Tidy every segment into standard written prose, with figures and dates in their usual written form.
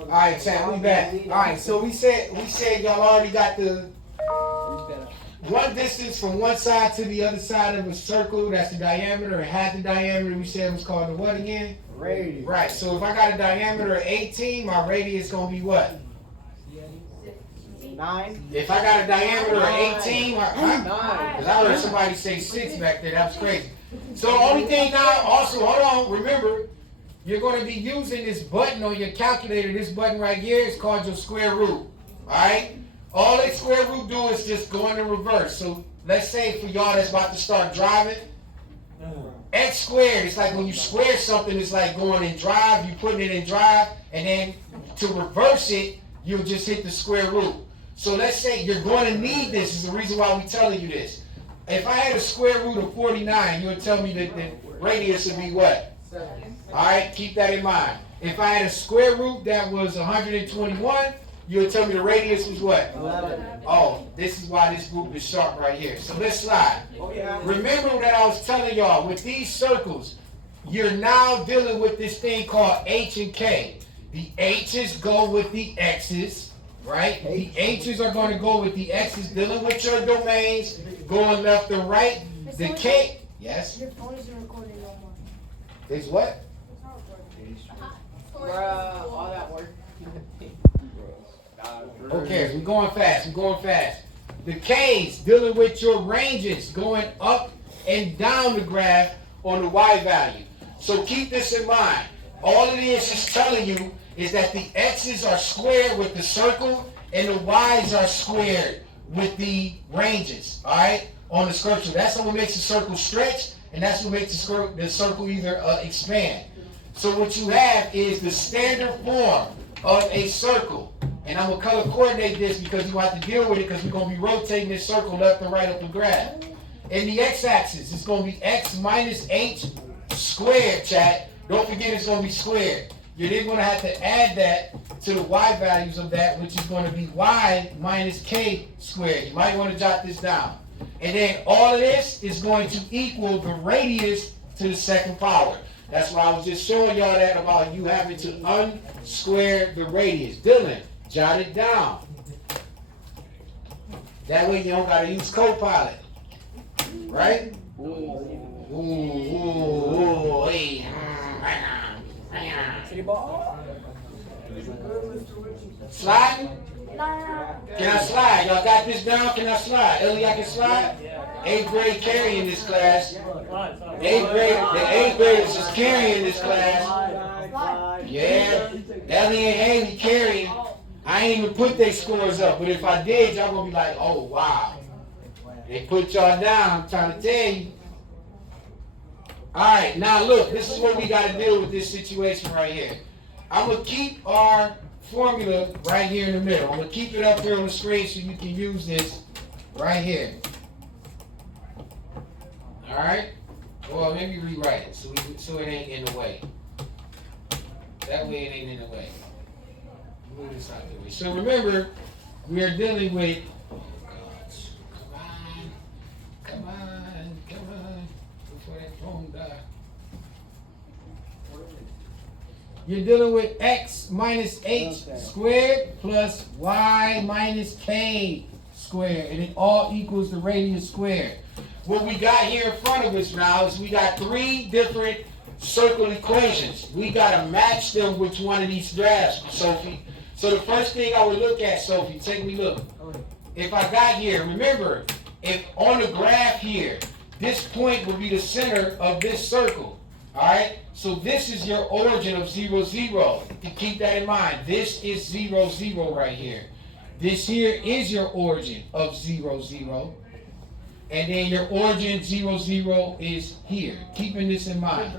All right, chat, we back. All right, so we said y'all already got the one distance from one side to the other side of a circle. That's the diameter, and half the diameter. We said was called the what again? Radius. Right. So if I got a diameter of 18, my radius gonna be what? 9. If I got a diameter of 18, Nine. because I heard somebody say 6 back there. That was crazy. So only thing now, also, hold on, remember, you're going to be using this button on your calculator. This button right here is called your square root. All right? All that square root do is just go in the reverse. So let's say for y'all that's about to start driving, x squared, it's like when you square something, it's like going in drive, you putting it in drive, and then to reverse it, you'll just hit the square root. So let's say you're going to need this. This is the reason why we're telling you this. If I had a square root of 49, you would tell me that the radius would be what? 7. All right, keep that in mind. If I had a square root that was 121, you would tell me the radius was what? 11. Oh, this is why this group is sharp right here. So let's slide. Oh, yeah. Remember that I was telling y'all, with these circles, you're now dealing with this thing called H and K. The H's go with the X's, right? The H's are going to go with the X's, dealing with your domains, going left and right. The K, yes? Your phone isn't recording no more. It's what? It's not recording. Bruh, all that work. Okay, we're going fast. We're going fast. The K's dealing with your ranges, going up and down the graph on the Y value. So keep this in mind. All it is telling you is that the X's are squared with the circle and the Y's are squared with the ranges, all right, on the scripture. That's what makes the circle stretch, and that's what makes the circle either expand. So what you have is the standard form of a circle. And I'm going to color coordinate this because you have to deal with it because we're going to be rotating this circle left and right up the graph. In the x-axis, it's going to be x minus h squared, chat. Don't forget it's going to be squared. You're then going to have to add that to the y values of that, which is going to be y minus k squared. You might want to jot this down. And then all of this is going to equal the radius to the second power. That's why I was just showing y'all that about you having to unsquare the radius. Dylan, jot it down. That way you don't got to use Copilot. Right? Ooh, hey. Sliding? Can I slide? Y'all got this down? Can I slide? Ellie, I can slide? 8th grade carrying this class. 8th grade, the 8th graders is carrying this class. Yeah. Ellie and Haley carrying. I ain't even put their scores up, but if I did, y'all gonna be like, oh wow. They put y'all down, I'm trying to tell you. Alright, now look, this is what we gotta deal with this situation right here. I'm gonna keep our formula right here in the middle. I'm gonna keep it up here on the screen so you can use this right here. Alright? Well, maybe rewrite it so it ain't in the way. That way it ain't in the way. Move this out the way. So remember, we are dealing with, oh God, come on, before that phone dies. You're dealing with x minus h squared plus y minus k squared, and it all equals the radius squared. What we got here in front of us now is we got 3 different circle equations. We got to match them with one of these graphs, Sophie. So the first thing I would look at, Sophie, take me look. If I got here, remember, if on the graph here, this point will be the center of this circle. All right? So this is your origin of 0, 0. You keep that in mind. This is 0, 0 right here. This here is your origin of 0, 0. And then your origin 0, 0 is here. Keeping this in mind.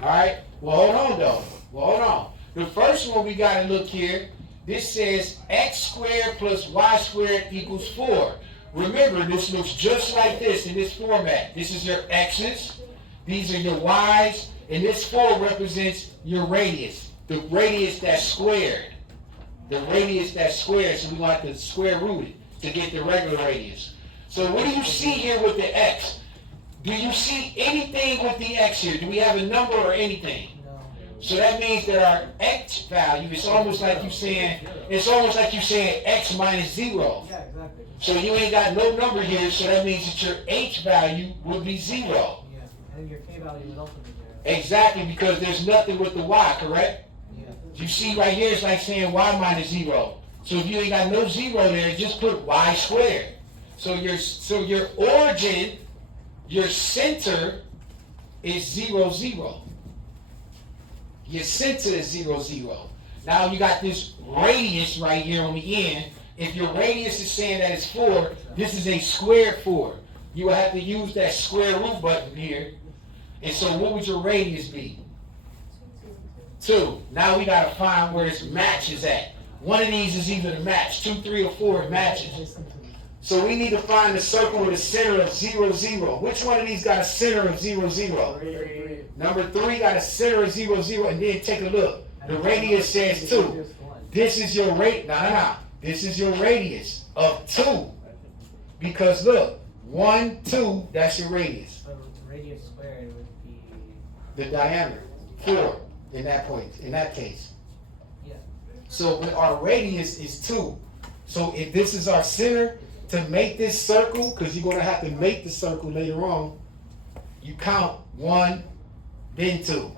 All right? Well, hold on, though. Well, hold on. The first one we got to look here. This says x squared plus y squared equals 4. Remember, this looks just like this in this format. This is your x's. These are your y's. And this 4 represents your radius. The radius that's squared. The radius that's squared. So we want to square root it to get the regular radius. So what do you see here with the x? Do you see anything with the x here? Do we have a number or anything? So that means that our x value is almost like you saying x minus 0. Yeah, exactly. So you ain't got no number here, so that means that your h value would be 0. Yeah, and your k value would also be 0. Exactly, because there's nothing with the y, correct? Yeah. You see right here, it's like saying y minus 0. So if you ain't got no 0 there, just put y squared. So your origin, your center is 0, 0. Your center is 0, 0. Now you got this radius right here on the end. If your radius is saying that it's 4, this is a squared 4. You will have to use that square root button here. And so what would your radius be? 2. Now we got to find where its match is at. One of these is either the match. 2, 3, or 4 matches. So we need to find the circle with a center of 0, 0. Which one of these got a center of 0, 0? Number 3 got a center of 0, 0. And then take a look. The radius says 2. This is your rate. No. This is your radius of 2. Because look, 1, 2, that's your radius. So radius squared would be... The diameter. 4 in that point, in that case. Yeah. So our radius is 2. So if this is our center, to make this circle, because you're going to have to make the circle later on, you count 1, then 2.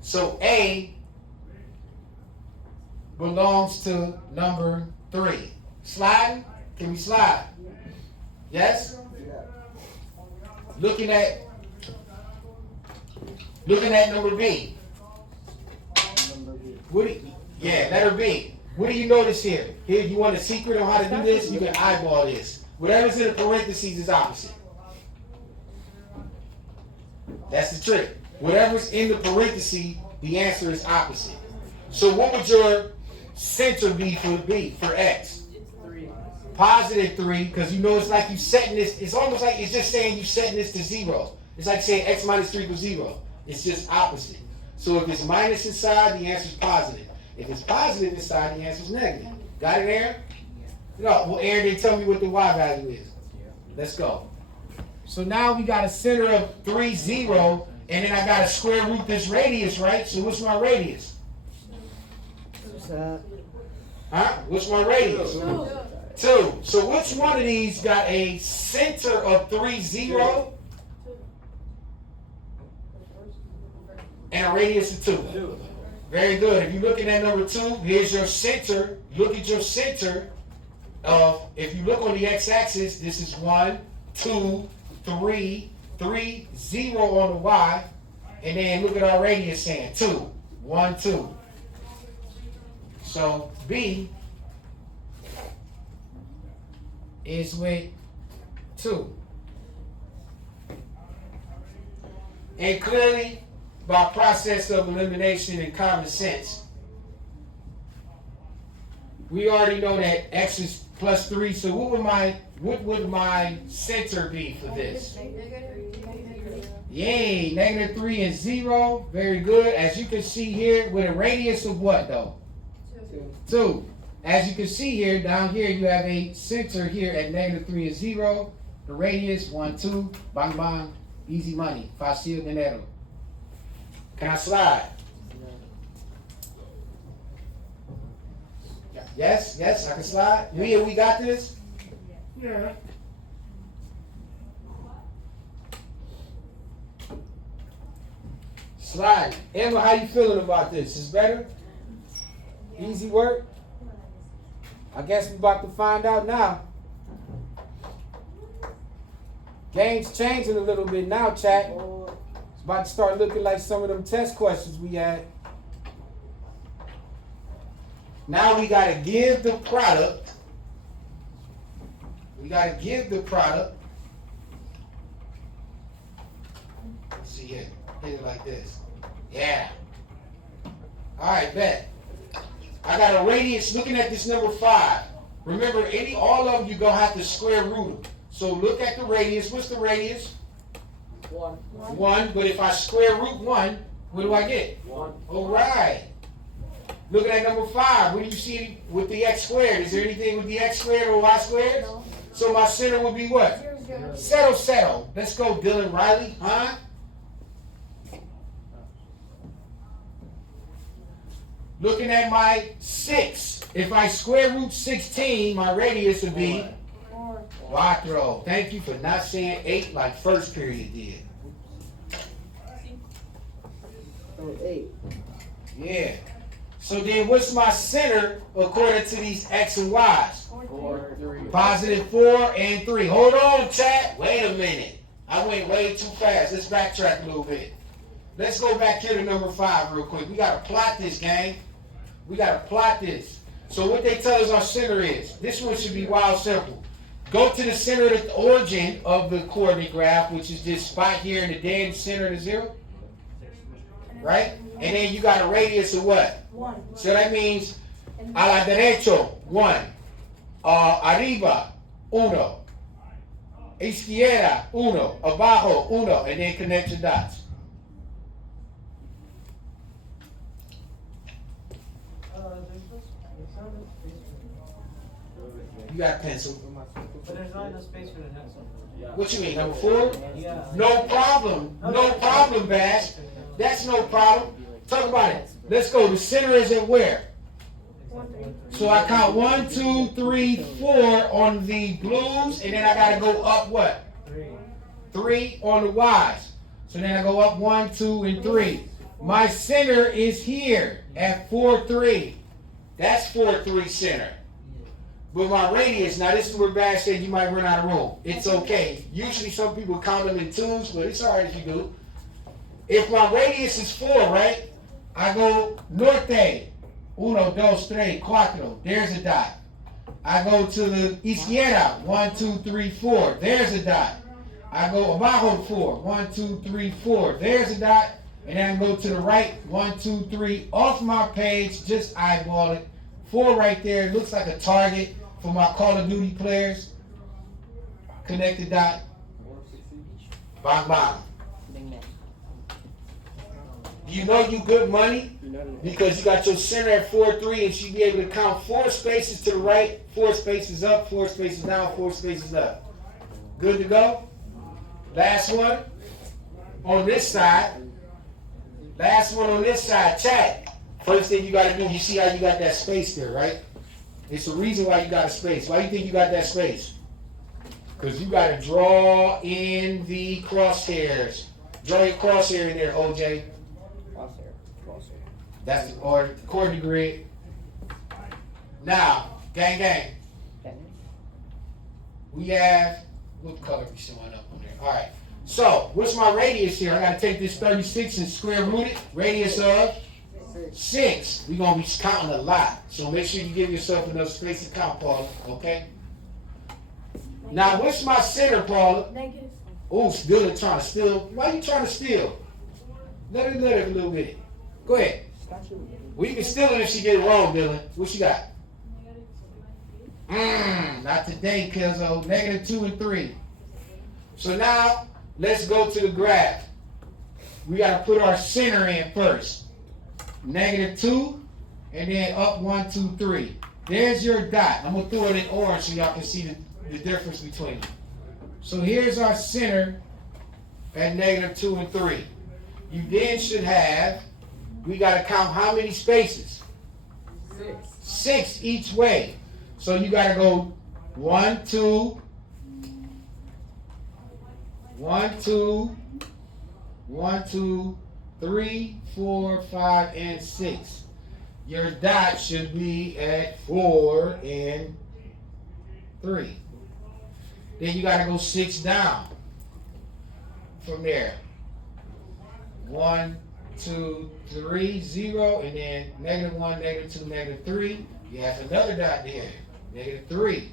So A belongs to number 3. Sliding? Can we slide? Yes? Looking at number B. Letter B. What do you notice here? Here, you want a secret on how to do this? You can eyeball this. Whatever's in the parentheses is opposite. That's the trick. Whatever's in the parentheses, the answer is opposite. So what would your center be for B, for X? 3. Positive 3, because you know it's like you setting this, it's almost like it's just saying you setting this to 0. It's like saying X minus 3 equals 0. It's just opposite. So if it's minus inside, the answer is positive. If it's positive inside, the answer is negative. Got it, Aaron? No, well, Aaron didn't tell me what the y value is. Let's go. So now we got a center of 3, 0, and then I got to square root this radius, right? So what's my radius? Huh? What's my radius? 2. So which one of these got a center of 3, 0? And a radius of 2. Very good. If you're looking at number 2, here's your center. Look at your center of, if you look on the x-axis, this is 1, 2, 3, 3, 0 on the y. And then look at our radius saying 2, 1, 2. So B is with 2. And clearly, by process of elimination and common sense, we already know that x is plus 3. So what would my center be for this? Yay, negative 3 and 0. Very good. As you can see here, with a radius of what though? 2. As you can see here, down here, you have a center here at negative 3 and 0. The radius, 1, 2. Bang, bang. Easy money. Fácil dinero. Can I slide? Yes, I can slide. We got this? Yeah. Slide. Emma, how you feeling about this? Is better? Easy work? I guess we're about to find out now. Game's changing a little bit now, chat. It's about to start looking like some of them test questions we had. Now we got to give the product. Let's see here. Hit it like this. Yeah. All right, bet. I got a radius, looking at this number 5. Remember, all of them, you're going to have to square root them. So look at the radius. What's the radius? 1. But if I square root 1, what do I get? 1. All right. Looking at number 5, what do you see with the x squared? Is there anything with the x squared or y squared? No. So my center would be what? 0. Settle. Let's go, Dylan Riley. Huh? Looking at my 6. If I square root 16, my radius would be 4. 4. Thank you for not saying 8 like first period did. Oh, 8. Yeah. So then what's my center according to these X and Y's? 4, 3. Positive 4 and 3. Hold on, chat. Wait a minute. I went way too fast. Let's backtrack a little bit. Let's go back here to number 5 real quick. We got to plot this, gang. We got to plot this. So what they tell us our center is, this one should be wild simple. Go to the center of the origin of the coordinate graph, which is this spot here in the dead center of the 0. Right? And then you got a radius of what? 1. So that means a la derecho, 1. Arriba, 1. Izquierda, 1. Abajo, 1. And then connect your dots. You got a pencil. But there's not enough space for the next one. What you mean, number 4? Yeah. No problem. No problem, Bash. That's no problem. Talk about it. Let's go. The center is at where? 1, 3. So I count 1, 2, 3, 4 on the blues, and then I gotta go up what? 3. 3 on the Y's. So then I go up 1, 2, and 3. My center is here at 4, 3. That's 4, 3 center. But my radius, now this is where Bash said you might run out of room. It's okay. Usually some people count them in 2s, but it's alright if you do. If my radius is 4, right? I go norte. 1, 2, 3, 4. There's a dot. I go to the izquierda. 1, 2, 3, 4. There's a dot. I go abajo 4. 1, 2, 3, 4. There's a dot. And then I go to the right. 1, 2, 3. Off my page. Just eyeball it. 4 right there. It looks like a target for my Call of Duty players. Connect the dot. Bang, bang. You know you good money because you got your center at 4, 3, and she'd be able to count 4 spaces to the right, 4 spaces up, 4 spaces down, 4 spaces up. Good to go? Last one on this side. Last one on this side. Chat. First thing you got to do, you see how you got that space there, right? It's the reason why you got a space. Why do you think you got that space? Because you got to draw in the crosshairs. Draw your crosshair in there, OJ. Crosshair. That's the coordinate grid. Now, gang, gang. We have, what color we showing up on there? All right. So, what's my radius here? I got to take this 36 and square root it. Radius of 6. We're going to be counting a lot. So make sure you give yourself enough space to count, Paula. Okay? Now, what's my center, Paula? Negative. Oh, Dylan trying to steal. Why you trying to steal? Let her a little bit. Go ahead. We can steal it if she get it wrong, Dylan. What you got? Not today, Kizzo. Negative 2 and 3. So now, let's go to the graph. We got to put our center in first. Negative 2, and then up 1, 2, 3. There's your dot. I'm going to throw it in orange so y'all can see the difference between them. So here's our center at negative 2 and 3. You then should have, we got to count how many spaces? 6 each way. So you got to go 1, 2, 1, 2, 1, 2, 3, 4, 5, and 6. Your dot should be at 4 and 3. Then you got to go 6 down from there. 1, 2, 3, 0, and then negative 1, negative 2, negative 3. You have another dot there, negative 3,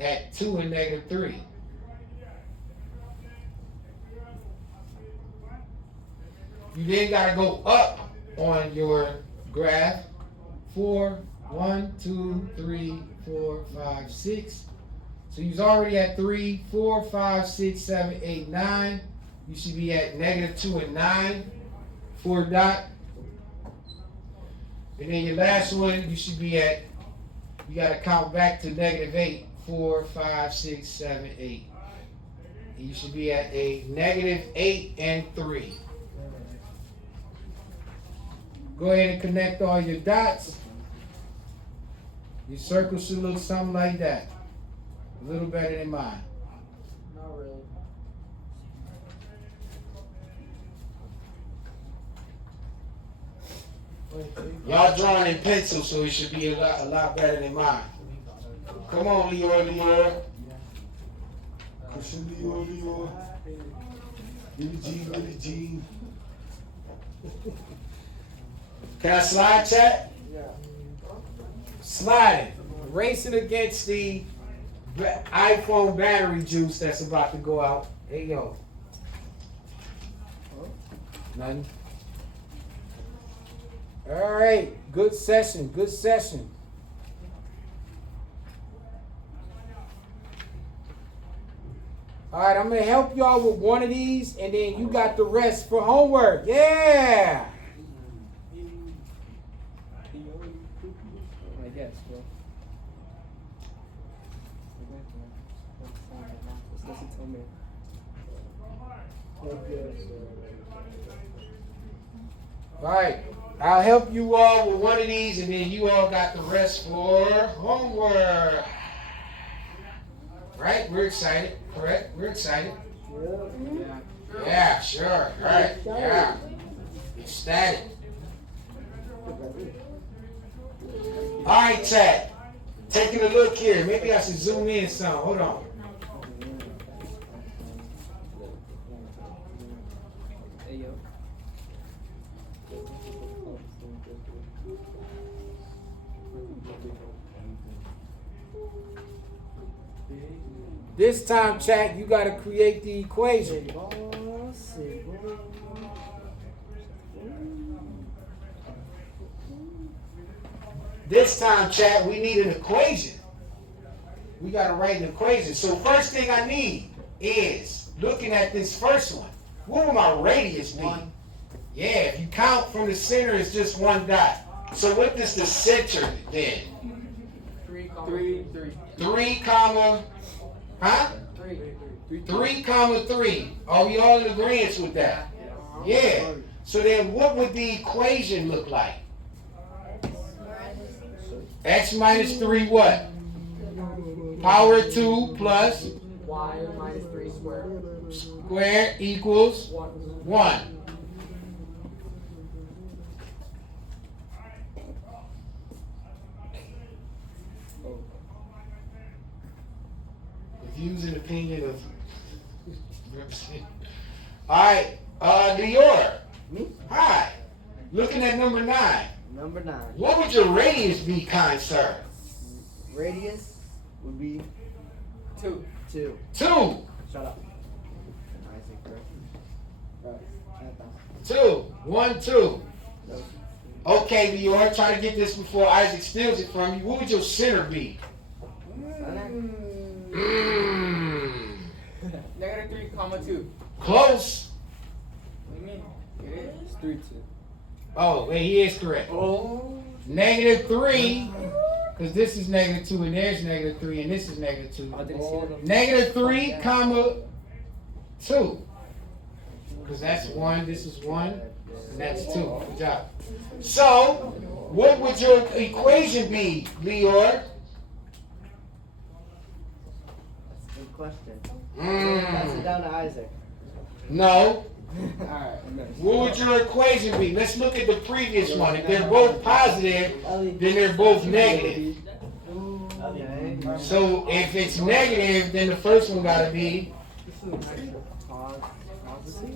at 2 and negative 3. You then got to go up on your graph. 4, 1, 2, 3, 4, 5, 6. So you're already at 3, 4, 5, 6, 7, 8, 9. You should be at negative 2 and 9 for a dot. And then your last one, you should be at, you got to count back to negative 8, 4, 5, 6, 7, 8. And you should be at a negative 8 and 3. Go ahead and connect all your dots. Your circle should look something like that. A little better than mine. Not really. Y'all drawing in pencil, so it should be a lot better than mine. Come on, Leor. Pushing Leor. Billy G. Can I slide, chat? Yeah. Sliding. Racing against the iPhone battery juice that's about to go out. Hey, yo. Nothing. All right. Good session. Good session. All right, I'm going to help y'all with one of these, and then you got the rest for homework. Yeah. I guess, bro. Just listen to me. All right. I'll help you all with one of these, and then you all got the rest for homework. Right? We're excited, correct? We're excited. Yeah. Yeah, sure. Right. Yeah. Ecstatic. All right, chat. Taking a look here. Maybe I should zoom in some. Hold on. Hey, yo. This time, chat, you got to create the equation. This time, chat, we need an equation. We got to write an equation. So first thing I need is, looking at this first one, what will my radius be? Yeah, if you count from the center, it's just one dot. So what does the center then? 3 comma, huh? 3 comma 3. Are we all in agreement with that? Yeah. So then what would the equation look like? X minus 3 what? Power 2 plus Y minus 3 squared. square equals 1. Views and opinion of. All right, Leora. Me? Hi. Looking at number 9. Number 9. What would your radius be, kind sir? Radius would be 2. 2. Shut up. Isaac, bro. 2. 1, 2. Okay, Leora, try to get this before Isaac steals it from you. What would your center be? Negative 3 comma 2. Close. What do you mean? It is 3 2. Oh, wait, he is correct. Oh. Negative 3, because this is negative 2, and there's negative 3, and this is negative 2. Negative 3, comma 2. Because that's 1, this is 1, and that's 2. Good job. So, what would your equation be, Leor? Good question. Pass it down to Isaac. No. Alright. What would your equation be? Let's look at the previous one. If they're both positive, then they're both negative. Okay. So if it's negative, then the first one got to be,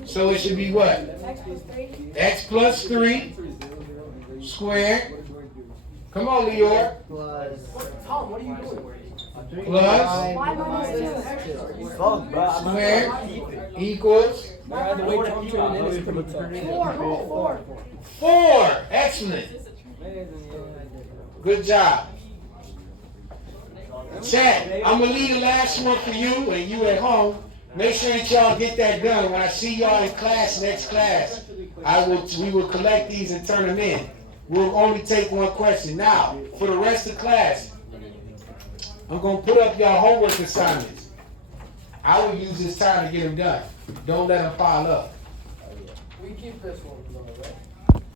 so it should be what? X plus 3 squared. Come on, Leor. Plus. Tom, what are you doing? Plus Y minus 2. squared equals 4. 4. Excellent. Good job. Chat, I'm going to leave the last one for you and you at home. Make sure that y'all get that done. When I see y'all in class, next class, we will collect these and turn them in. We'll only take one question. Now, for the rest of class, I'm going to put up y'all homework assignments. I will use this time to get them done. Don't let them pile up. We keep this one.